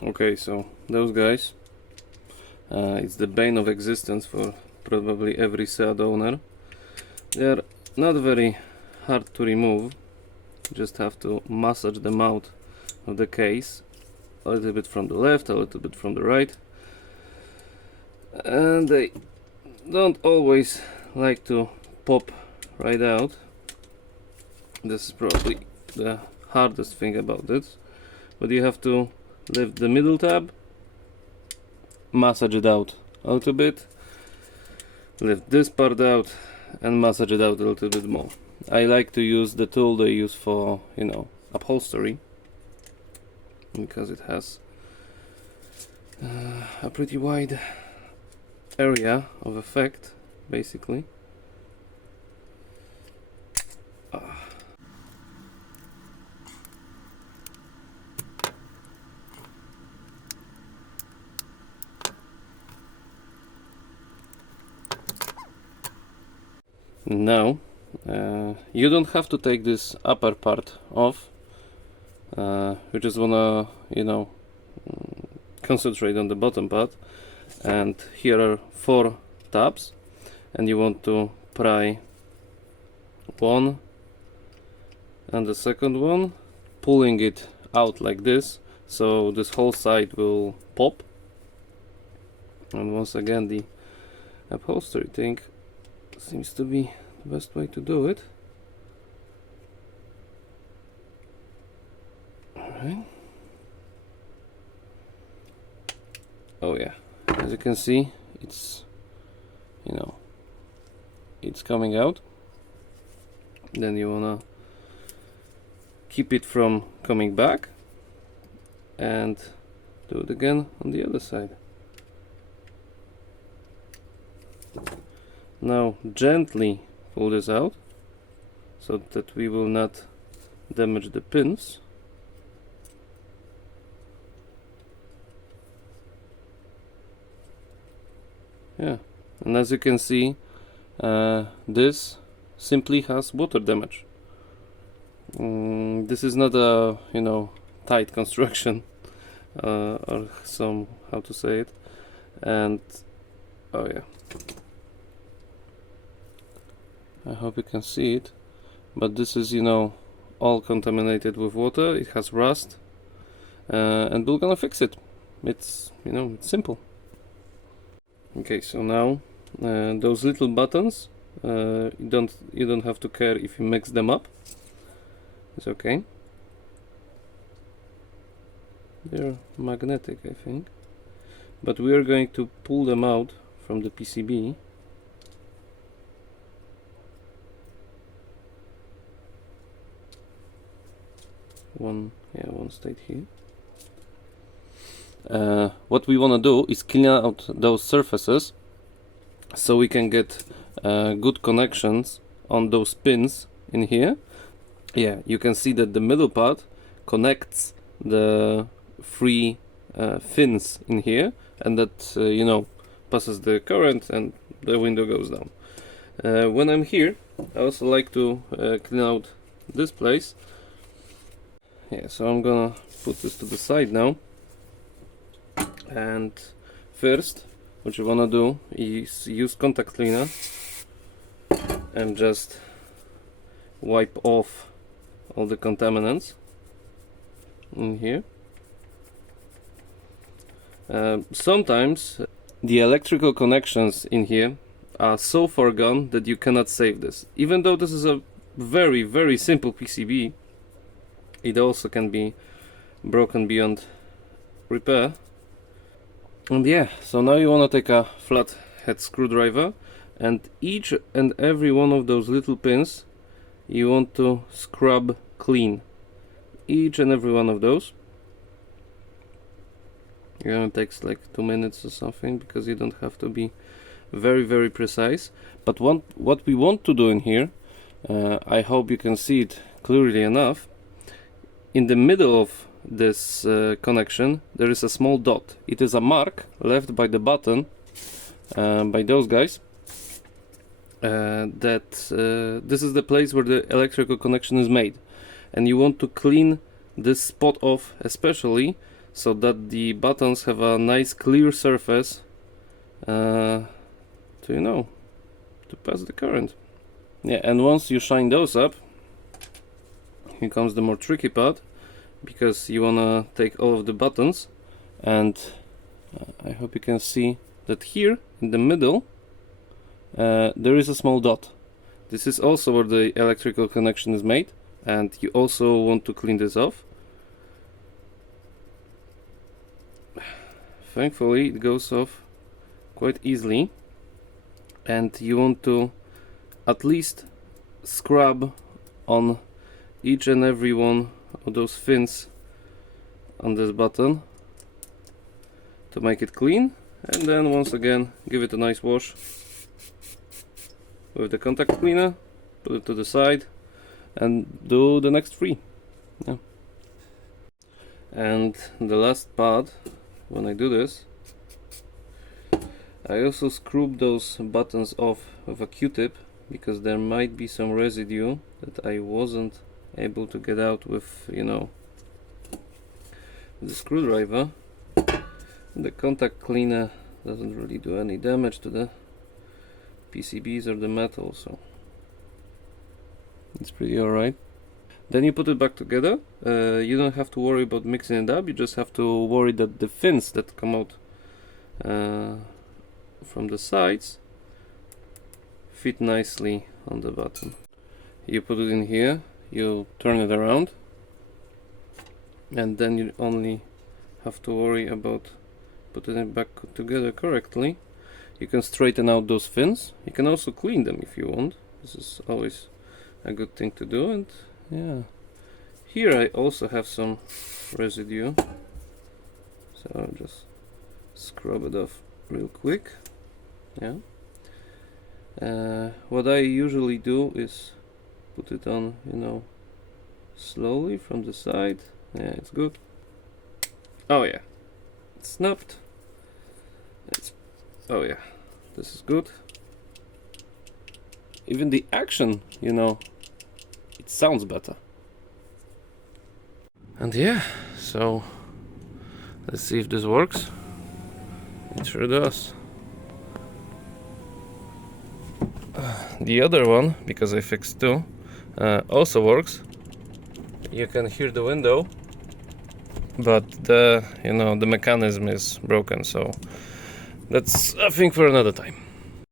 Okay, so those guys, it's the bane of existence for probably every SEAT owner. They're not very hard to remove, just have to massage them out of the case, a little bit from the left, a little bit from the right, and they don't always like to pop right out. This is probably the hardest thing about it, but you have to lift the middle tab, massage it out a little bit, lift this part out and massage it out a little bit more. I like to use the tool they use for, you know, upholstery, because it has a pretty wide area of effect, basically. Now, you don't have to take this upper part off. You just wanna, you know, concentrate on the bottom part. And here are 4 tabs, and you want to pry one and the second one, pulling it out like this, so this whole side will pop. And once again, the upholstery thing seems to be the best way to do it. Alright. Oh yeah, as you can see, it's, you know, it's coming out. Then you wanna keep it from coming back and do it again on the other side. Now gently pull this out so that we will not damage the pins. Yeah, and as you can see, this simply has water damage. This is not a, you know, tight construction, or some, how to say it, and oh yeah, I hope you can see it, but this is, you know, all contaminated with water. It has rust, and we're gonna fix it. It's, you know, it's simple. Okay, so now those little buttons, you don't have to care if you mix them up. It's okay. They're magnetic, I think, but we are going to pull them out from the PCB. One stayed here. What we want to do is clean out those surfaces so we can get good connections on those pins in here. Yeah, you can see that the middle part connects the 3 fins in here, and that you know, passes the current and the window goes down. When I'm here, I also like to clean out this place. Yeah, so I'm gonna put this to the side now. And first, what you wanna do is use contact cleaner and just wipe off all the contaminants in here. Sometimes the electrical connections in here are so far gone that you cannot save this. Even though this is a very, very simple PCB, it also can be broken beyond repair. And yeah, so now you want to take a flat head screwdriver, and each and every one of those little pins you want to scrub clean. Each and every one of those. Yeah, it takes like 2 minutes or something, because you don't have to be very, very precise. But what we want to do in here, I hope you can see it clearly enough. In the middle of this connection there is a small dot. It is a mark left by the button, by those guys, that this is the place where the electrical connection is made, and you want to clean this spot off especially, so that the buttons have a nice clear surface to, you know, to pass the current. Yeah, and once you shine those up, here comes the more tricky part, because you wanna take all of the buttons, and I hope you can see that here in the middle there is a small dot. This is also where the electrical connection is made, and you also want to clean this off. Thankfully it goes off quite easily, and you want to at least scrub on each and every one of those fins on this button to make it clean, and then once again give it a nice wash with the contact cleaner, put it to the side, and do the next three. Yeah. And the last part, when I do this, I also scrub those buttons off with a Q-tip, because there might be some residue that I wasn't able to get out with, you know, the screwdriver. The contact cleaner doesn't really do any damage to the PCBs or the metal, so it's pretty alright. Then you put it back together. You don't have to worry about mixing it up, you just have to worry that the fins that come out from the sides fit nicely on the button. You put it in here, you turn it around, and then you only have to worry about putting it back together correctly. You can straighten out those fins. You can also clean them if you want. This is always a good thing to do. And yeah, here I also have some residue, so I'll just scrub it off real quick. Yeah. What I usually do is put it on, you know, slowly from the side. Yeah, it's good. Oh yeah, it's snapped. Oh yeah, this is good. Even the action, you know, it sounds better. And yeah, so let's see if this works. It sure does. The other one, because I fixed two, also works. You can hear the window, but the mechanism is broken, so that's a thing for another time.